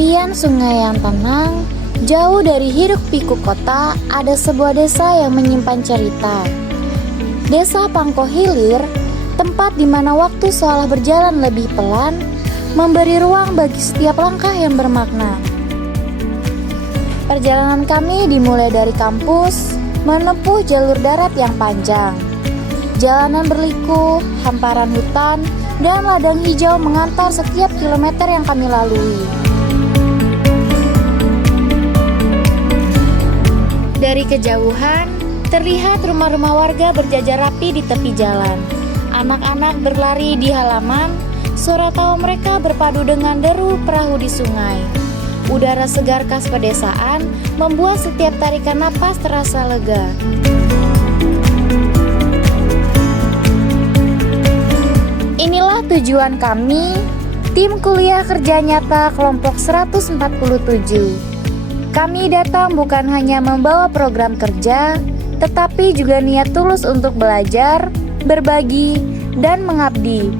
tepian sungai yang tenang, jauh dari hiruk-pikuk kota, ada sebuah desa yang menyimpan cerita. Desa Pangko Hilir, tempat di mana waktu seolah berjalan lebih pelan, memberi ruang bagi setiap langkah yang bermakna. Perjalanan kami dimulai dari kampus, menempuh jalur darat yang panjang. Jalanan berliku, hamparan hutan, dan ladang hijau mengantar setiap kilometer yang kami lalui. Dari kejauhan, terlihat rumah-rumah warga berjajar rapi di tepi jalan. Anak-anak berlari di halaman, suara tawa mereka berpadu dengan deru perahu di sungai. Udara segar khas pedesaan membuat setiap tarikan napas terasa lega. Inilah tujuan kami, tim kuliah kerja nyata kelompok 147. Kami datang bukan hanya membawa program kerja, tetapi juga niat tulus untuk belajar, berbagi, dan mengabdi.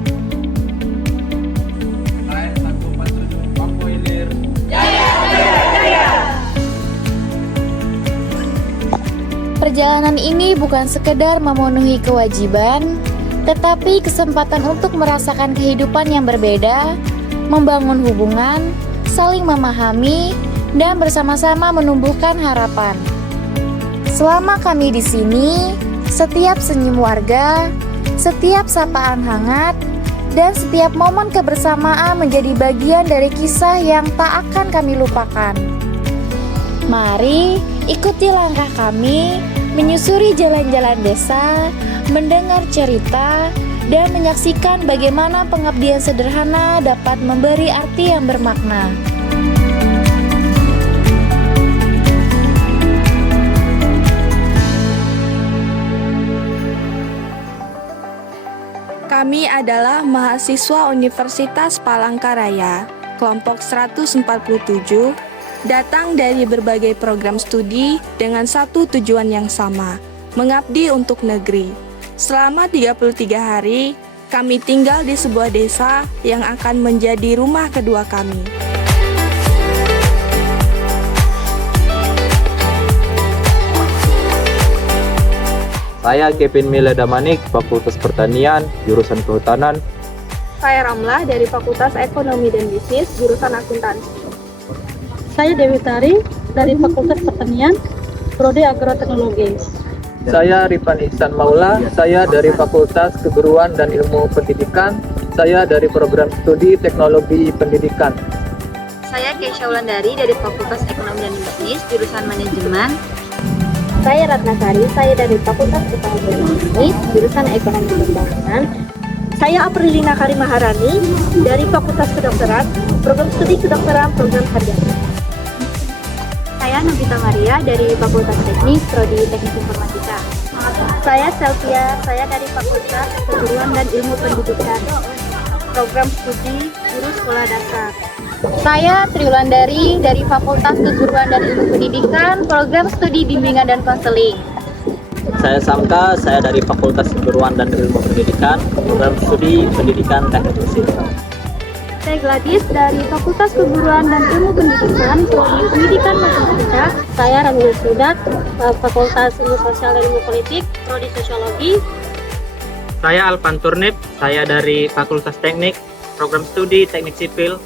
Perjalanan ini bukan sekedar memenuhi kewajiban, tetapi kesempatan untuk merasakan kehidupan yang berbeda, membangun hubungan, saling memahami, dan bersama-sama menumbuhkan harapan. Selama kami di sini, setiap senyum warga, setiap sapaan hangat, dan setiap momen kebersamaan menjadi bagian dari kisah yang tak akan kami lupakan. Mari ikuti langkah kami, menyusuri jalan-jalan desa, mendengar cerita, dan menyaksikan bagaimana pengabdian sederhana dapat memberi arti yang bermakna. Kami adalah mahasiswa Universitas Palangkaraya, kelompok 147, datang dari berbagai program studi dengan satu tujuan yang sama, mengabdi untuk negeri. Selama 33 hari, kami tinggal di sebuah desa yang akan menjadi rumah kedua kami. Saya Kevin Mileda Manik, Fakultas Pertanian, jurusan Kehutanan. Saya Ramlah dari Fakultas Ekonomi dan Bisnis, jurusan Akuntansi. Saya Dewi Tari dari Fakultas Pertanian, Prodi Agroteknologi. Saya Rifan Ihsan Maula, saya dari Fakultas Keguruan dan Ilmu Pendidikan. Saya dari program studi Teknologi Pendidikan. Saya Keisha Wulandari dari Fakultas Ekonomi dan Bisnis, jurusan Manajemen. Saya Ratnasari, saya dari Fakultas Ekonomi dan Bisnis, jurusan Ekonomi Pembangunan. Saya Aprilina Karimaharani dari Fakultas Kedokteran, program studi kedokteran program sarjana. Saya Nabita Maria dari Fakultas Teknik, Prodi Teknik Informatika. Saya Selvia, saya dari Fakultas Keguruan dan Ilmu Pendidikan, program studi guru sekolah dasar. Saya Triwulandari dari Fakultas Keguruan dan Ilmu Pendidikan, program studi bimbingan dan konseling. Saya Samka, saya dari Fakultas Keguruan dan Ilmu Pendidikan, program studi Pendidikan Teknik Mesin. Saya Gladys dari Fakultas Keguruan dan Ilmu Pendidikan, Prodi Pendidikan Matematika. Saya Ramil Sudak, Fakultas Ilmu Sosial dan Ilmu Politik, Prodi Sosiologi. Saya Alpan Turnip, saya dari Fakultas Teknik, program studi Teknik Sipil.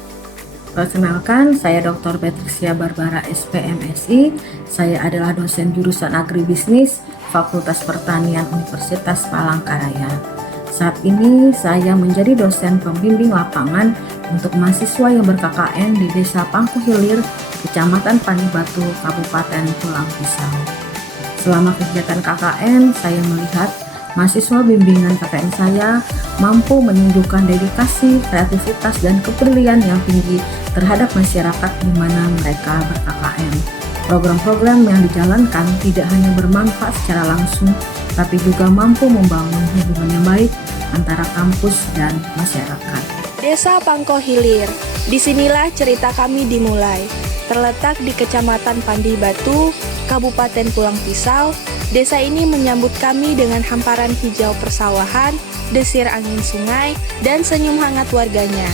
Perkenalkan, saya Dr. Patricia Barbara SPMSI. Saya adalah dosen jurusan Agribisnis, Fakultas Pertanian Universitas Palangkaraya. Saat ini saya menjadi dosen pembimbing lapangan untuk mahasiswa yang ber-KKN di Desa Pangko Hilir, Kecamatan Panibatu, Kabupaten Pulang Pisau. Selama kegiatan KKN, saya melihat mahasiswa bimbingan KKN saya mampu menunjukkan dedikasi, kreativitas, dan kepedulian yang tinggi terhadap masyarakat di mana mereka ber-KKN. Program-program yang dijalankan tidak hanya bermanfaat secara langsung, tapi juga mampu membangun hubungan yang baik antara kampus dan masyarakat. Desa Pangko Hilir, disinilah cerita kami dimulai. Terletak di Kecamatan Pandi Batu, Kabupaten Pulang Pisau, desa ini menyambut kami dengan hamparan hijau persawahan, desir angin sungai, dan senyum hangat warganya.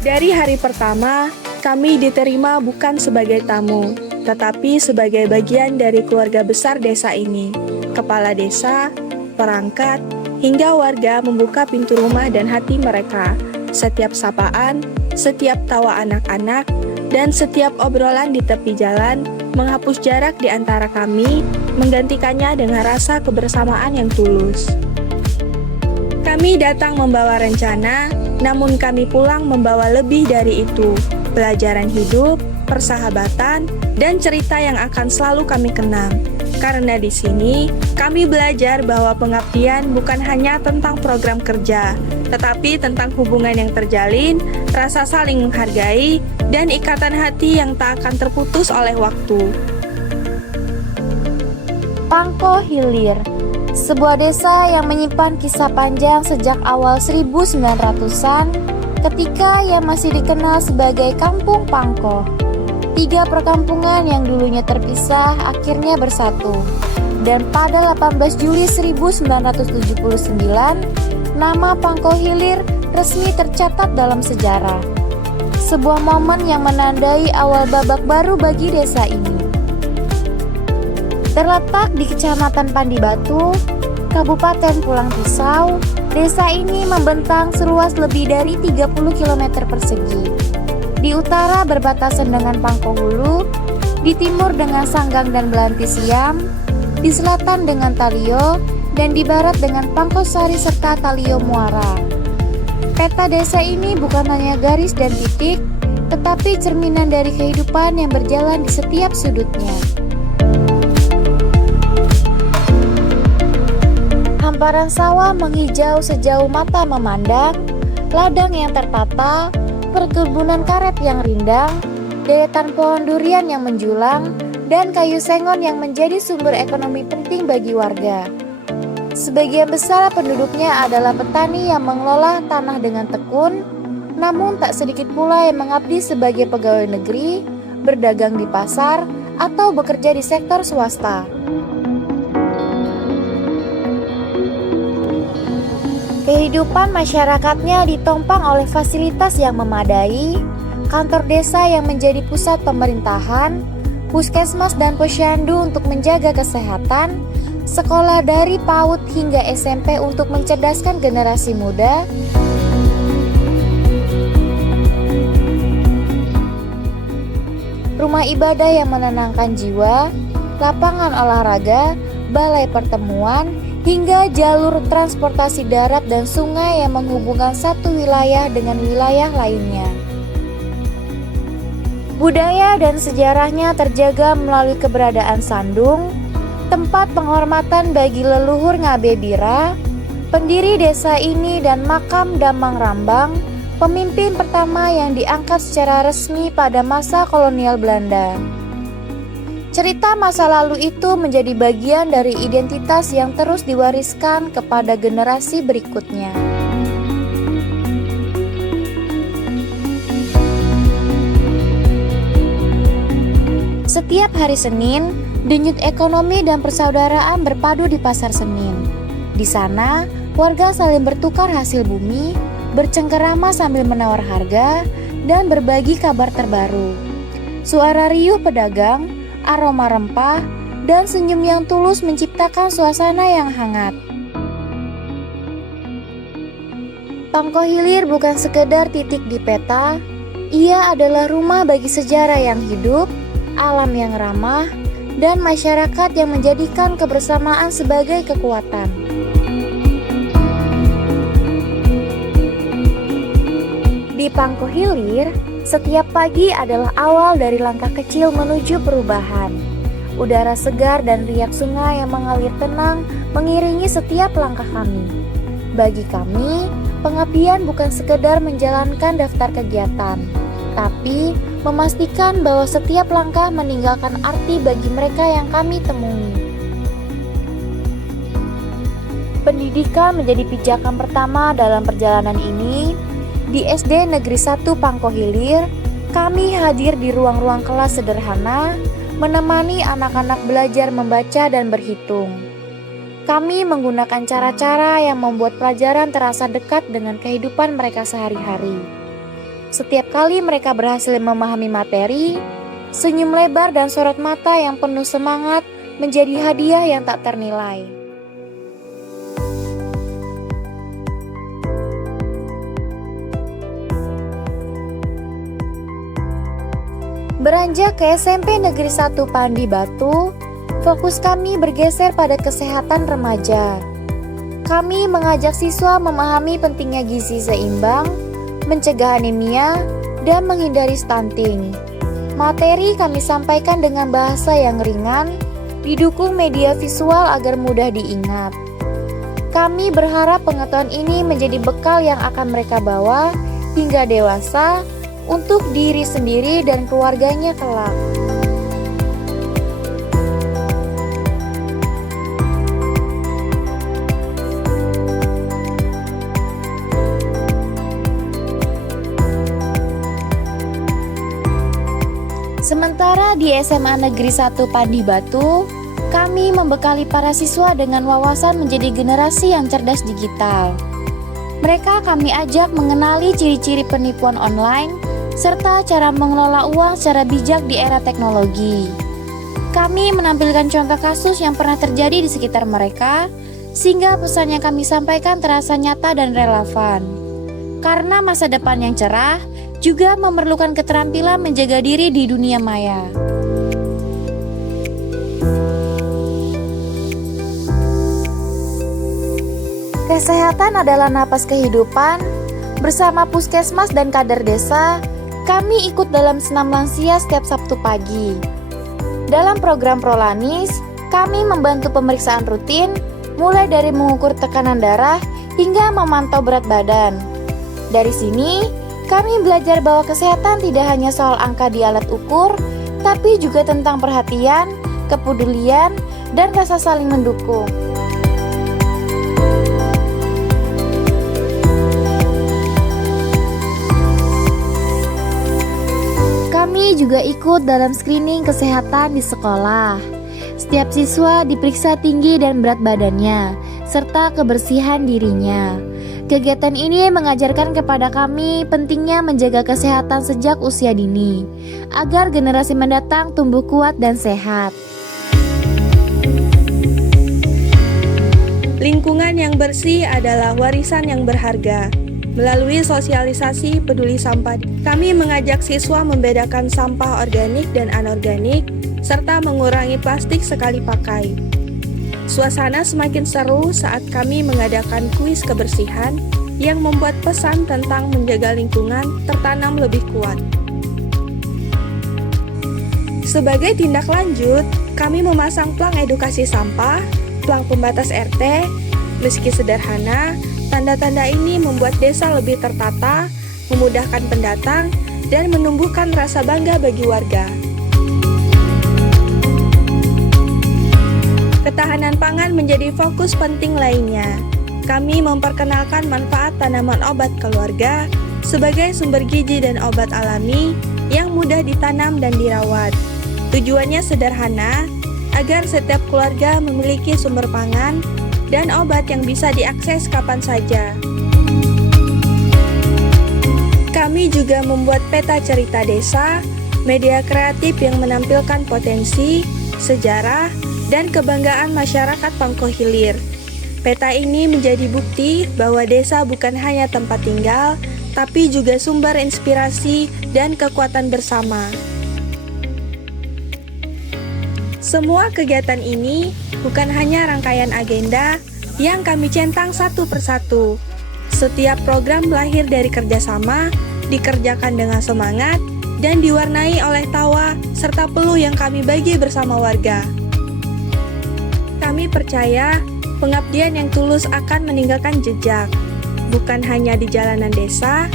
Dari hari pertama, Kami diterima bukan sebagai tamu, tetapi sebagai bagian dari keluarga besar desa ini. Kepala desa, perangkat, hingga warga membuka pintu rumah dan hati mereka. Setiap sapaan, setiap tawa anak-anak, dan setiap obrolan di tepi jalan menghapus jarak di antara kami, menggantikannya dengan rasa kebersamaan yang tulus. Kami datang membawa rencana, namun kami pulang membawa lebih dari itu, pelajaran hidup, persahabatan, dan cerita yang akan selalu kami kenang. Karena di sini, kami belajar bahwa pengabdian bukan hanya tentang program kerja, tetapi tentang hubungan yang terjalin, rasa saling menghargai, dan ikatan hati yang tak akan terputus oleh waktu. Pangko Hilir, sebuah desa yang menyimpan kisah panjang sejak awal 1900-an ketika ia masih dikenal sebagai Kampung Pangko. 3 perkampungan yang dulunya terpisah akhirnya bersatu. Dan pada 18 Juli 1979, nama Pangko Hilir resmi tercatat dalam sejarah. Sebuah momen yang menandai awal babak baru bagi desa ini. Terletak di Kecamatan Pandibatu, Kabupaten Pulang Pisau, desa ini membentang seluas lebih dari 30 km persegi. Di utara berbatasan dengan Pangko Hulu, di timur dengan Sanggang dan Belanti Siam, di selatan dengan Talio, dan di barat dengan Pangko Sari serta Talio Muara. Peta desa ini bukan hanya garis dan titik, tetapi cerminan dari kehidupan yang berjalan di setiap sudutnya. Hamparan sawah menghijau sejauh mata memandang, ladang yang tertata, perkebunan karet yang rindang, deretan pohon durian yang menjulang, dan kayu sengon yang menjadi sumber ekonomi penting bagi warga. Sebagian besar penduduknya adalah petani yang mengelola tanah dengan tekun, namun tak sedikit pula yang mengabdi sebagai pegawai negeri, berdagang di pasar, atau bekerja di sektor swasta. Kehidupan masyarakatnya ditopang oleh fasilitas yang memadai, kantor desa yang menjadi pusat pemerintahan, puskesmas dan posyandu untuk menjaga kesehatan, sekolah dari PAUD hingga SMP untuk mencerdaskan generasi muda, rumah ibadah yang menenangkan jiwa, lapangan olahraga, balai pertemuan, hingga jalur transportasi darat dan sungai yang menghubungkan satu wilayah dengan wilayah lainnya. Budaya dan sejarahnya terjaga melalui keberadaan sandung, tempat penghormatan bagi leluhur Ngabe Bira, pendiri desa ini, dan makam Damang Rambang, pemimpin pertama yang diangkat secara resmi pada masa kolonial Belanda. Cerita masa lalu itu menjadi bagian dari identitas yang terus diwariskan kepada generasi berikutnya. Setiap hari Senin, denyut ekonomi dan persaudaraan berpadu di Pasar Senin. Di sana, warga saling bertukar hasil bumi, bercengkerama sambil menawar harga, dan berbagi kabar terbaru. Suara riuh pedagang, aroma rempah, dan senyum yang tulus menciptakan suasana yang hangat. Pangko Hilir bukan sekedar titik di peta, ia adalah rumah bagi sejarah yang hidup, alam yang ramah, dan masyarakat yang menjadikan kebersamaan sebagai kekuatan. Di Pangko Hilir, setiap pagi adalah awal dari langkah kecil menuju perubahan. Udara segar dan riak sungai yang mengalir tenang mengiringi setiap langkah kami. Bagi kami, pengabdian bukan sekedar menjalankan daftar kegiatan, tapi memastikan bahwa setiap langkah meninggalkan arti bagi mereka yang kami temui. Pendidikan menjadi pijakan pertama dalam perjalanan ini. Di SD Negeri 1 Pangko Hilir, kami hadir di ruang-ruang kelas sederhana, menemani anak-anak belajar membaca dan berhitung. Kami menggunakan cara-cara yang membuat pelajaran terasa dekat dengan kehidupan mereka sehari-hari. Setiap kali mereka berhasil memahami materi, senyum lebar dan sorot mata yang penuh semangat menjadi hadiah yang tak ternilai. Beranjak ke SMP Negeri 1 Pandi Batu, fokus kami bergeser pada kesehatan remaja. Kami mengajak siswa memahami pentingnya gizi seimbang, mencegah anemia, dan menghindari stunting. Materi kami sampaikan dengan bahasa yang ringan, didukung media visual agar mudah diingat. Kami berharap pengetahuan ini menjadi bekal yang akan mereka bawa hingga dewasa untuk diri sendiri dan keluarganya kelak. Sementara di SMA Negeri 1 Pandi Batu, kami membekali para siswa dengan wawasan menjadi generasi yang cerdas digital. Mereka kami ajak mengenali ciri-ciri penipuan online, serta cara mengelola uang secara bijak di era teknologi. Kami menampilkan contoh kasus yang pernah terjadi di sekitar mereka, sehingga pesan yang kami sampaikan terasa nyata dan relevan. Karena masa depan yang cerah juga memerlukan keterampilan menjaga diri di dunia maya. Kesehatan adalah napas kehidupan. Bersama puskesmas dan kader desa, kami ikut dalam senam lansia setiap Sabtu pagi. Dalam program Prolanis, kami membantu pemeriksaan rutin, mulai dari mengukur tekanan darah hingga memantau berat badan. Dari sini, kami belajar bahwa kesehatan tidak hanya soal angka di alat ukur, tapi juga tentang perhatian, kepedulian, dan rasa saling mendukung. Kami juga ikut dalam screening kesehatan di sekolah. Setiap siswa diperiksa tinggi dan berat badannya, serta kebersihan dirinya. Kegiatan ini mengajarkan kepada kami pentingnya menjaga kesehatan sejak usia dini, agar generasi mendatang tumbuh kuat dan sehat. Lingkungan yang bersih adalah warisan yang berharga. Melalui sosialisasi peduli sampah, kami mengajak siswa membedakan sampah organik dan anorganik, serta mengurangi plastik sekali pakai. Suasana semakin seru saat kami mengadakan kuis kebersihan yang membuat pesan tentang menjaga lingkungan tertanam lebih kuat. Sebagai tindak lanjut, kami memasang plang edukasi sampah, plang pembatas RT. Meski sederhana, tanda-tanda ini membuat desa lebih tertata, memudahkan pendatang, dan menumbuhkan rasa bangga bagi warga. Ketahanan pangan menjadi fokus penting lainnya. Kami memperkenalkan manfaat tanaman obat keluarga sebagai sumber gizi dan obat alami yang mudah ditanam dan dirawat. Tujuannya sederhana, agar setiap keluarga memiliki sumber pangan dan obat yang bisa diakses kapan saja. Kami juga membuat peta cerita desa, media kreatif yang menampilkan potensi, sejarah, dan kebanggaan masyarakat Pangko Hilir. Peta ini menjadi bukti bahwa desa bukan hanya tempat tinggal, tapi juga sumber inspirasi dan kekuatan bersama. Semua kegiatan ini bukan hanya rangkaian agenda yang kami centang satu persatu. Setiap program lahir dari kerjasama, dikerjakan dengan semangat, dan diwarnai oleh tawa serta peluh yang kami bagi bersama warga. Kami percaya pengabdian yang tulus akan meninggalkan jejak, bukan hanya di jalanan desa,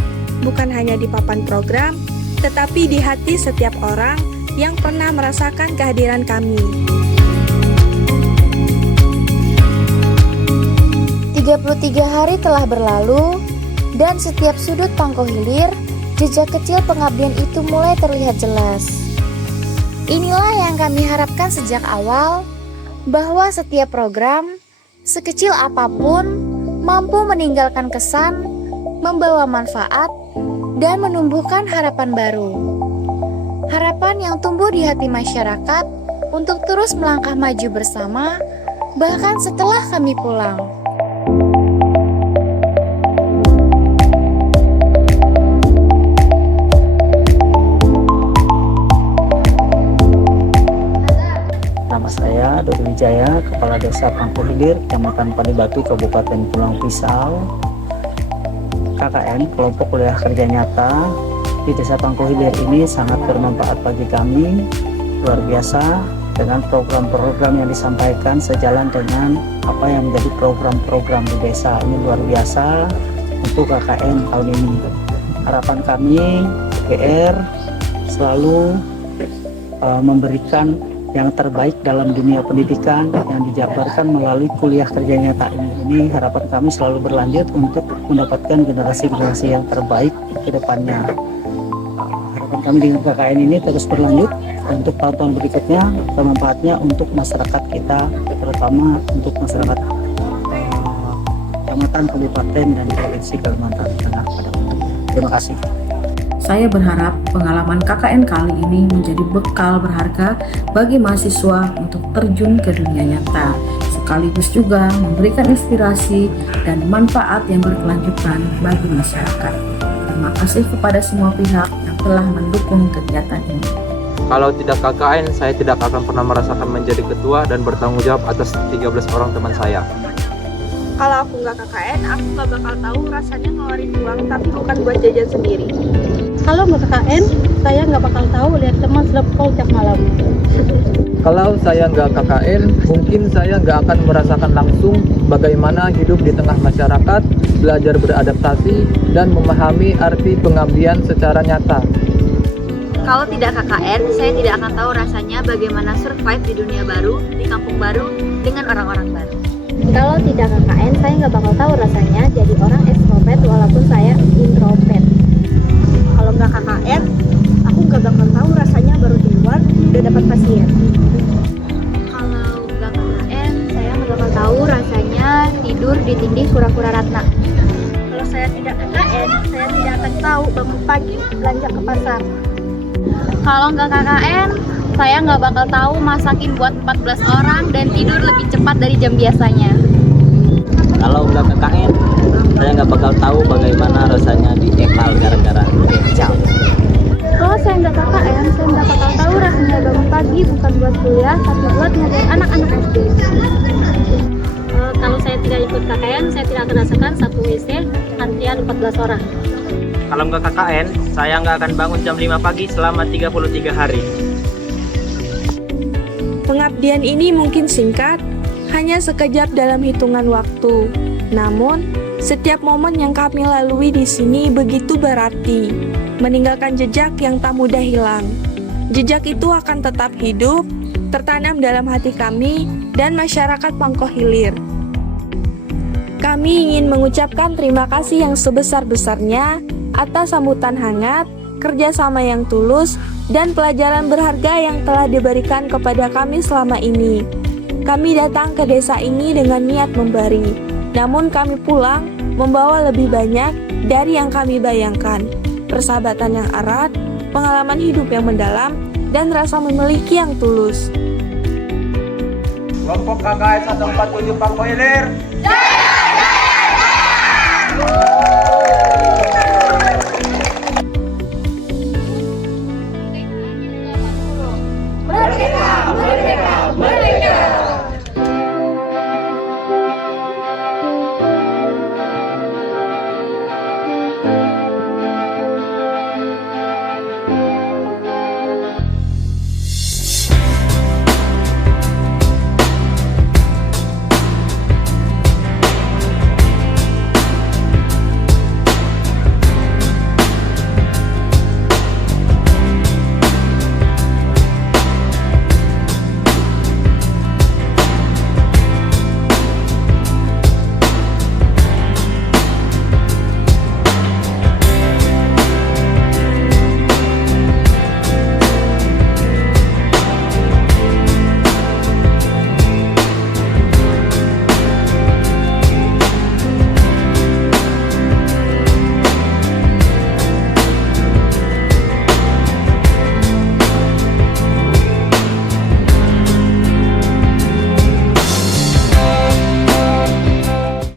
bukan hanya di papan program, tetapi di hati setiap orang yang pernah merasakan kehadiran kami. 33 hari telah berlalu, dan setiap sudut Pangko Hilir, jejak kecil pengabdian itu mulai terlihat jelas. Inilah yang kami harapkan sejak awal, bahwa setiap program, sekecil apapun, mampu meninggalkan kesan, membawa manfaat, dan menumbuhkan harapan baru. Harapan yang tumbuh di hati masyarakat untuk terus melangkah maju bersama, bahkan setelah kami pulang. Nama saya Dodi Wijaya, Kepala Desa Pangko Hilir, Kecamatan Padibatu, Kabupaten Pulang Pisau. KKN, Kelompok Kuliah Kerja Nyata, di Desa Pangko Hilir ini sangat bermanfaat bagi kami, luar biasa, dengan program-program yang disampaikan sejalan dengan apa yang menjadi program-program di desa. Ini luar biasa untuk KKN tahun ini. Harapan kami, PR selalu memberikan yang terbaik dalam dunia pendidikan yang dijabarkan melalui kuliah kerja nyata ini. Harapan kami selalu berlanjut untuk mendapatkan generasi-generasi yang terbaik ke depannya. Harapan kami dengan KKN ini terus berlanjut untuk tahun-tahun berikutnya, bermanfaatnya untuk masyarakat kita, terutama untuk masyarakat kecamatan, kabupaten, dan provinsi Kalimantan Tengah. Terima kasih. Saya berharap pengalaman KKN kali ini menjadi bekal berharga bagi mahasiswa untuk terjun ke dunia nyata, sekaligus juga memberikan inspirasi dan manfaat yang berkelanjutan bagi masyarakat. Terima kasih kepada semua pihak yang telah mendukung kegiatan ini. Kalau tidak KKN, saya tidak akan pernah merasakan menjadi ketua dan bertanggung jawab atas 13 orang teman saya. Kalau aku nggak KKN, aku nggak bakal tahu rasanya ngeluarin uang tapi bukan buat jajan sendiri. Kalau nggak KKN, saya nggak bakal tahu lihat teman selepol tiap malam. Kalau saya nggak KKN, mungkin saya nggak akan merasakan langsung bagaimana hidup di tengah masyarakat, belajar beradaptasi, dan memahami arti pengabdian secara nyata. Kalau tidak KKN, saya tidak akan tahu rasanya bagaimana survive di dunia baru, di kampung baru, dengan orang-orang baru. Kalau tidak KKN, saya nggak bakal tahu rasanya jadi orang ekstrovert walaupun saya introvert. Kalau nggak KKN, aku nggak bakal tahu rasanya baru di luar udah dapat pasien. Kalau nggak KKN, saya nggak bakal tahu rasanya tidur ditindih kura-kura Ratna. Kalau saya tidak KKN, saya tidak akan tahu bangun pagi belanja ke pasar. Kalau nggak KKN, saya nggak bakal tahu masakin buat 14 orang dan tidur lebih cepat dari jam biasanya. Kalau nggak KKN, saya nggak bakal tahu bagaimana rasanya diekal gara-gara becal. Kalau saya nggak KKN, saya nggak bakal tahu rasanya bangun pagi bukan buat kuliah, tapi buat ngajarin anak-anak SD. Kalau saya tidak ikut KKN, saya tidak akan rasakan satu WC antrian 14 orang. Kalau nggak KKN, saya nggak akan bangun jam 5 pagi selama 33 hari. Pengabdian ini mungkin singkat, hanya sekejap dalam hitungan waktu. Namun, setiap momen yang kami lalui di sini begitu berarti, meninggalkan jejak yang tak mudah hilang. Jejak itu akan tetap hidup, tertanam dalam hati kami dan masyarakat Pangko Hilir. Kami ingin mengucapkan terima kasih yang sebesar-besarnya atas sambutan hangat, kerjasama yang tulus, dan pelajaran berharga yang telah diberikan kepada kami selama ini. Kami datang ke desa ini dengan niat memberi, namun kami pulang membawa lebih banyak dari yang kami bayangkan. Persahabatan yang erat, pengalaman hidup yang mendalam, dan rasa memiliki yang tulus. Kelompok KKN 147 Pangko Hilir.